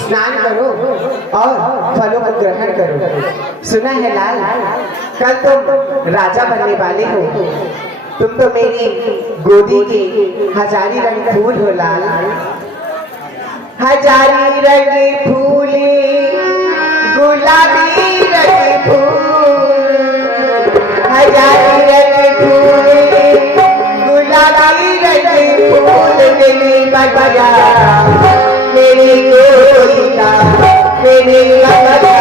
स्नान करो और फलों को ग्रहण करो। सुना है लाल, कल तुम राजा बनने वाले हो। तुम तो मेरी गोदी के हजारी रंग फूल हो लाल। हजारी रंग फूल, गुलाबी रंग फूल, हजारी रंग फूल, गुलाबी रंग फूल। मेरी बगिया मेरी गोरिया मेरी बगिया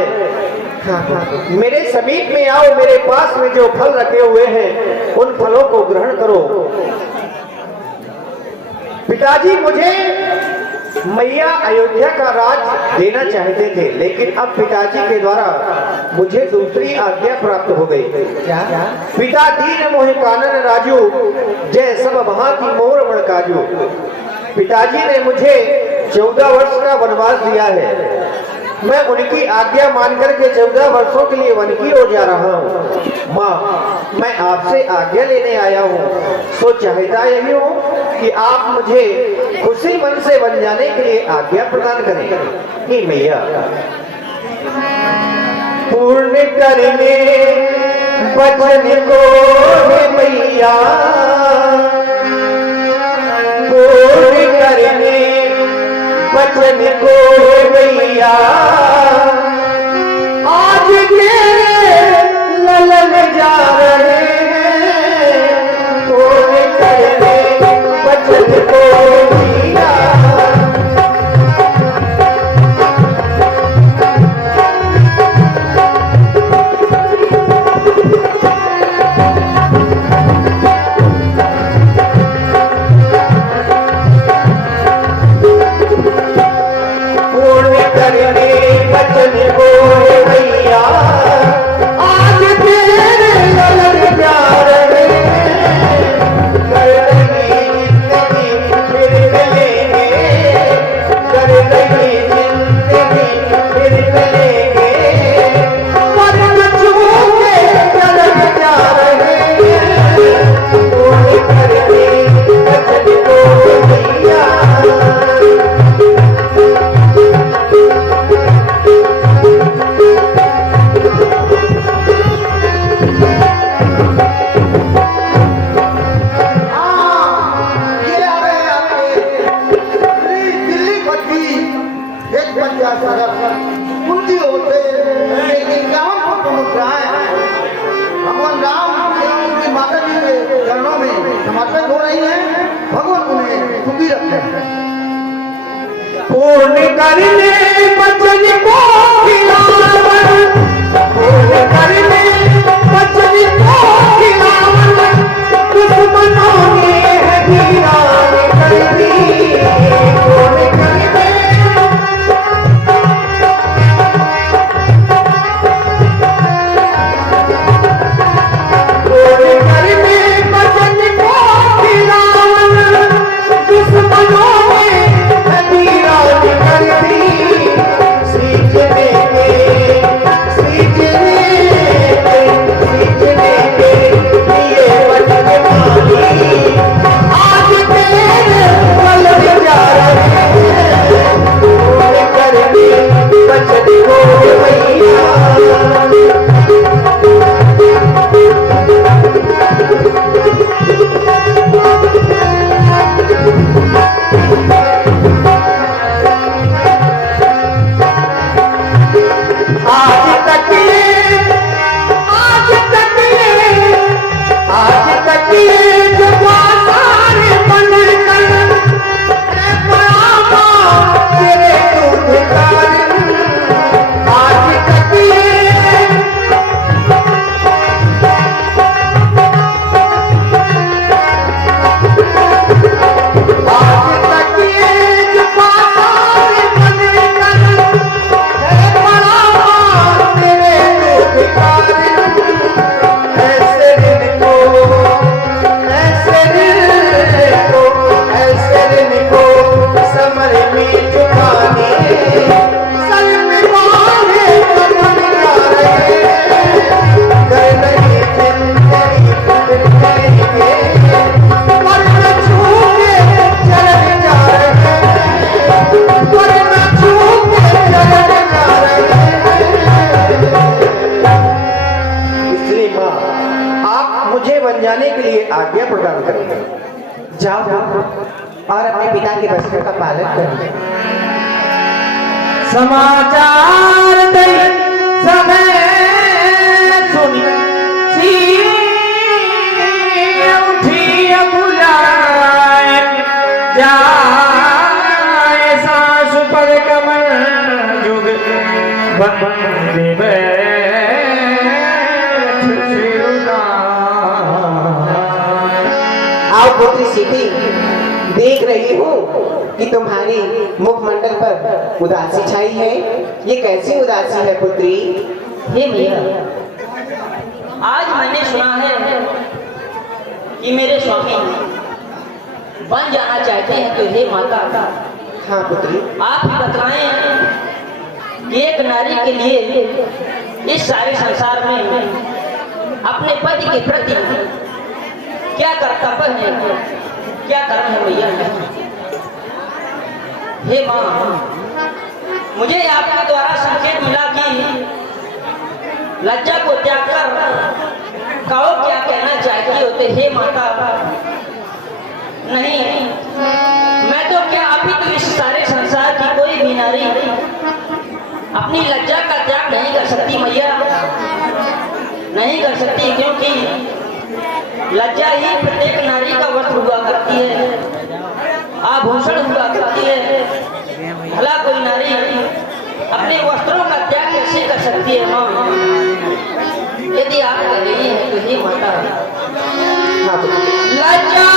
है। हाँ हाँ मेरे समीप में आओ, मेरे पास में जो फल रखे हुए हैं उन फलों को ग्रहण करो। पिताजी मुझे मैया अयोध्या का राज देना चाहते थे, लेकिन अब पिताजी के द्वारा मुझे दूसरी आज्ञा प्राप्त हो गई। क्या? पिता दीन मोहि कानन राजू, जय सब वहां की मोर बड़ काजू। पिताजी ने मुझे 14 वर्ष का वनवास दिया है। मैं उनकी आज्ञा मानकर के 14 वर्षों के लिए वन की ओर जा रहा हूँ। माँ, मैं आपसे आज्ञा लेने आया हूँ, सो चाहता यही हूँ कि आप मुझे खुशी मन से वन जाने के लिए आज्ञा प्रदान करें। हे मैया, पूर्ण करने वचन को हे मैया, पूर्ण करने वचन को हे मैया, आज तेरे ललन जा रहे हैं। पूर्ण करने वचन को हे मैया, पूर्ण करने वचन को खिलावन, पूर्ण करने वचन को खिलावन, दुश्मनों ने है वीरान कर दी। पूर्ण करने वचन को खिलावन, दुश्मनों आज्ञा प्रदान करेंगे। जाओ और अपने पिता के वचन का पालन करो। समाचार दई समय सुनी सी उठी बुलाए जाए सासु पर कमर जुग बंद आओ पुत्री सीधी, देख रही हूँ कि तुम्हारी मुखमंडल पर उदासी छाई है। ये कैसी उदासी है पुत्री? हे मैया, आज मैंने सुना है कि मेरे स्वामी बन जाना चाहते हैं, तो हे माता, हाँ पुत्री, आप ही बतलाएं कि एक नारी के लिए इस सारे संसार में अपने पति के प्रति क्या कर्तव्य है, क्या कर्म है भैया। हे माँ, मुझे आपके द्वारा संकेत मिला कि लज्जा को त्याग कर कहो क्या कहना चाहती होते। हे माता, नहीं, मैं तो क्या अभी तो इस सारे संसार की कोई भी नारी अपनी लज्जा का त्याग नहीं कर सकती मैया, नहीं कर सकती, क्योंकि लज्जा ही प्रत्येक नारी का वस्त्र हुआ करती है, आभूषण हुआ करती है। भला कोई नारी अपने वस्त्रों का त्याग कैसे कर सकती है माँ? यदि आप कह रही हैं तो हे माता, हाँ पुत्री, लज्जा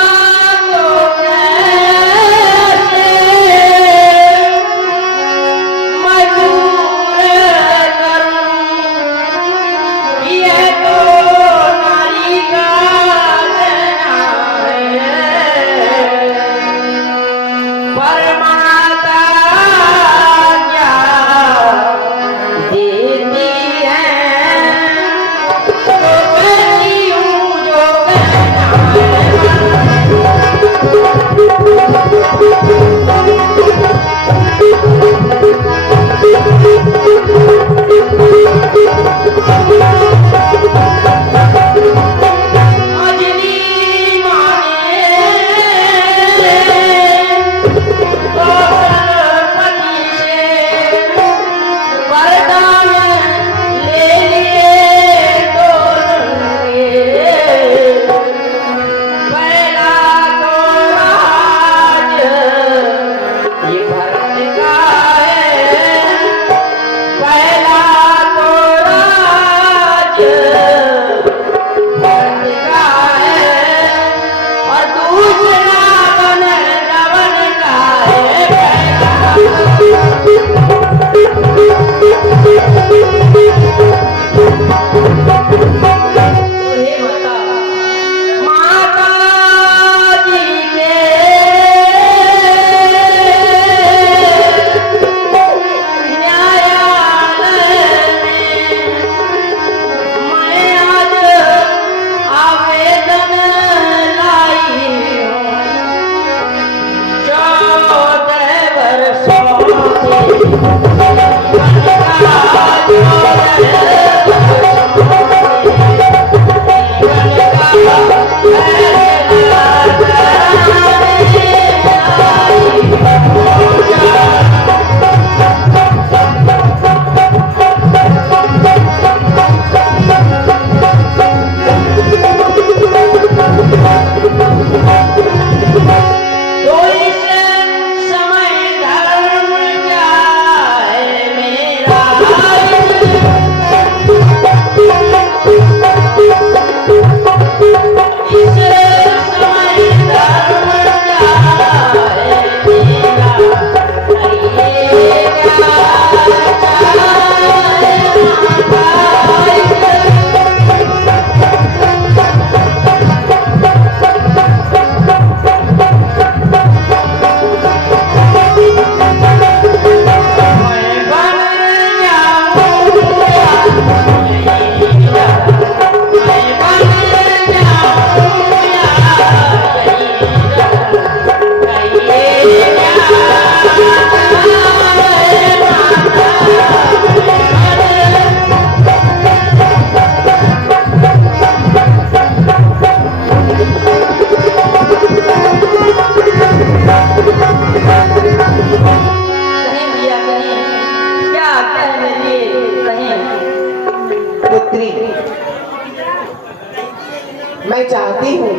मैं चाहती हूँ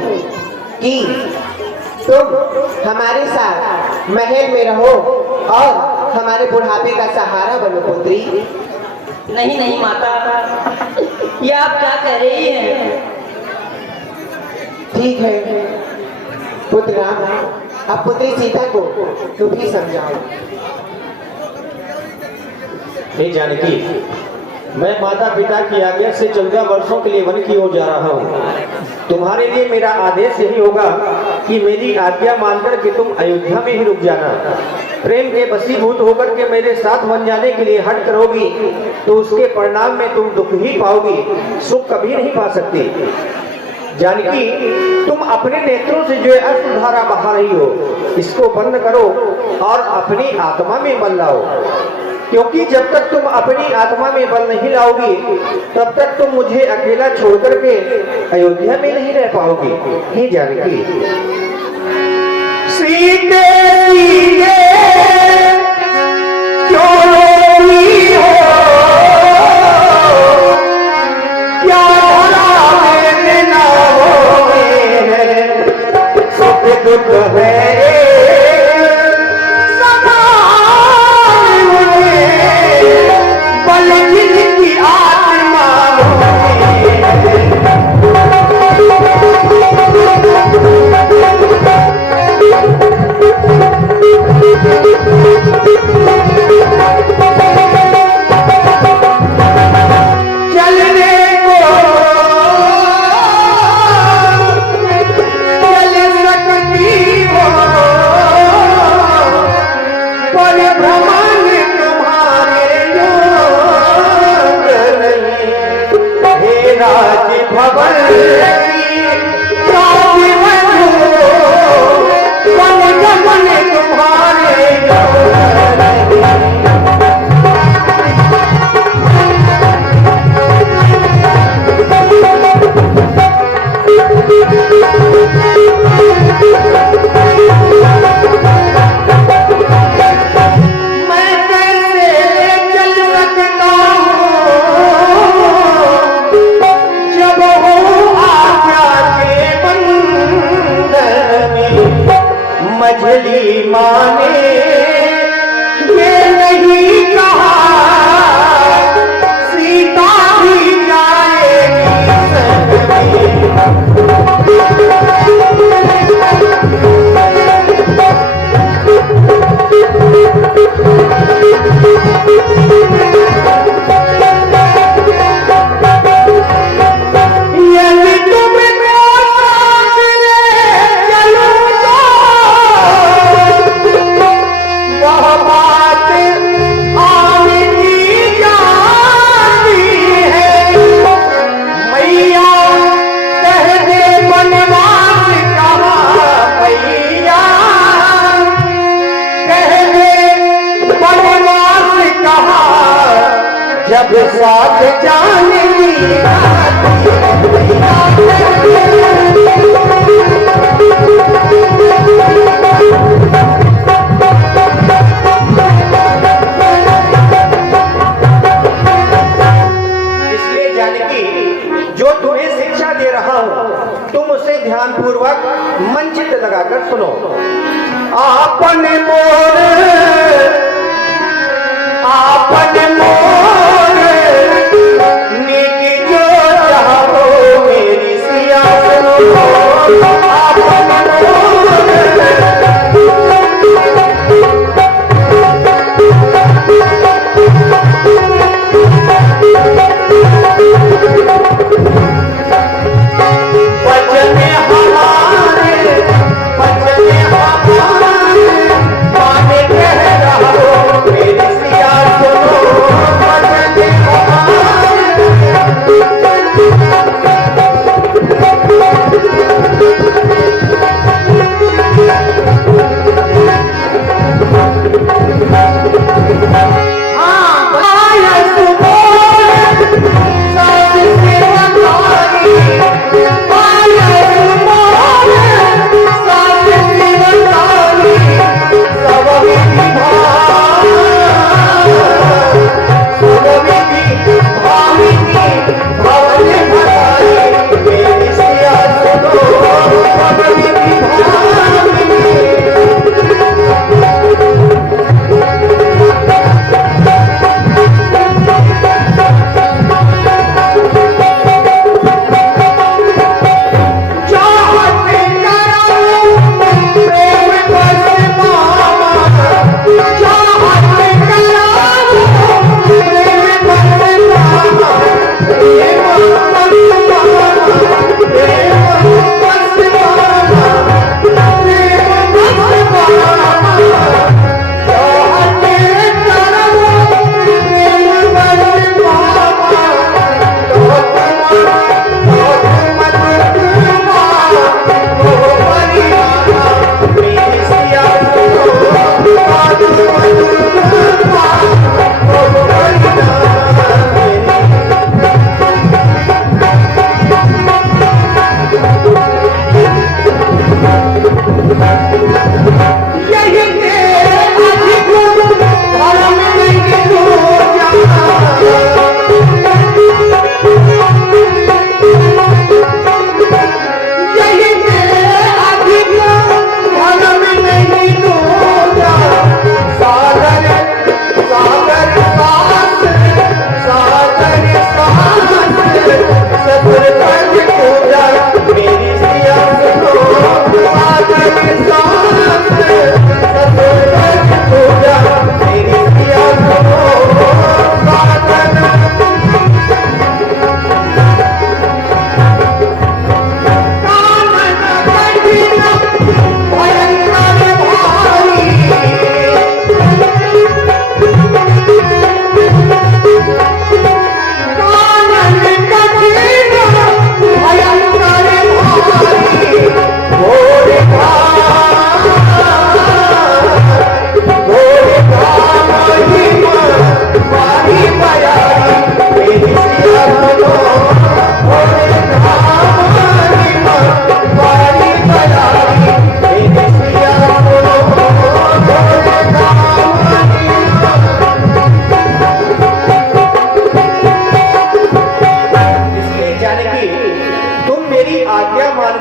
कि तुम हमारे साथ महल में रहो और हमारे बुढ़ापे का सहारा बनो पुत्री। नहीं नहीं माता, ये आप क्या कह रही हैं? ठीक है पुत्र राम, अब पुत्री सीता को तू भी समझाओ। हे जानकी, मैं माता पिता की आज्ञा से 14 वर्षों के लिए वन की ओर जा रहा हूँ। तुम्हारे लिए मेरा आदेश यही होगा कि मेरी आज्ञा मानकर के तुम अयोध्या में ही रुक जाना। प्रेम के वशीभूत होकर के मेरे साथ वन जाने के लिए हट करोगी तो उसके परिणाम में तुम दुख ही पाओगी, सुख कभी नहीं पा सकती। जानकी, तुम अपने नेत्रों से जो अश्रुधारा बहा रही हो, इसको बंद करो और अपनी आत्मा में बल लाओ, क्योंकि जब तक तुम अपनी आत्मा में बल नहीं लाओगी तब तक तुम मुझे अकेला छोड़कर के अयोध्या में नहीं रह पाओगी। हे जानकी, सीते सीते क्यों रोई हो, क्या भला मेरे ना होए है, सुख दुख है मझली माने ये नहीं कहा सीता भी जाएगी जब साथ जाने इसलिए जानकी, जो तुम्हें शिक्षा दे रहा हूँ तुम उसे ध्यान पूर्वक मन चित्त लगाकर सुनो। आपन मोर आपन मोर नीक जो चाहो मेरी सिया सुनो। आपन वचन हमारे माने कह रहा हो मेरी सिया सुनो।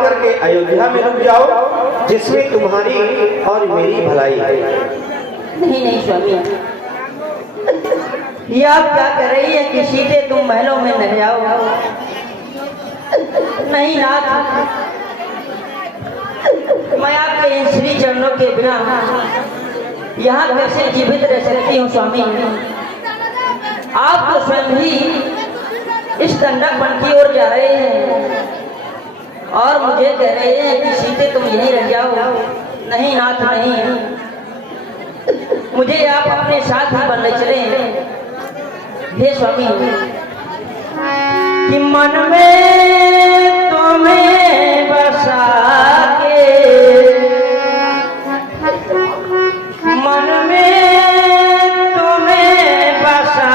करके अयोध्या में रुक जाओ, जिसमें तुम्हारी और मेरी भलाई है। नहीं नहीं स्वामी, ये आप क्या कर रही है कि सीधे तुम महलों में न जाओ। नहीं नाथ, मैं आपके इन श्री चरणों के बिना यहाँ कैसे जीवित रह सकती हूँ स्वामी। आप तो स्वयं ही इस दंडक वन की ओर जा रहे हैं और मुझे कह रहे हैं कि सीधे तुम यहीं रह जाओ। नहीं नाथ नहीं, मुझे आप अपने साथ ही बन चले। हे स्वामी, कि मन में तुम्हें बसा के, मन में तुम्हें बसा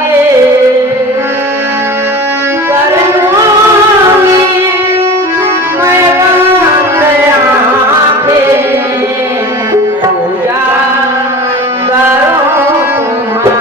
के कर लूंगी मैं बंद आंखें, पूजा करूं तुम्हारी,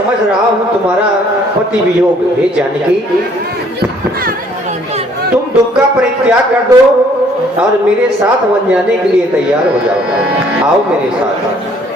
समझ रहा हूँ तुम्हारा पति वियोग। हे जानकी, तुम दुख का परित्याग कर दो और मेरे साथ वन जाने के लिए तैयार हो जाओ। आओ मेरे साथ।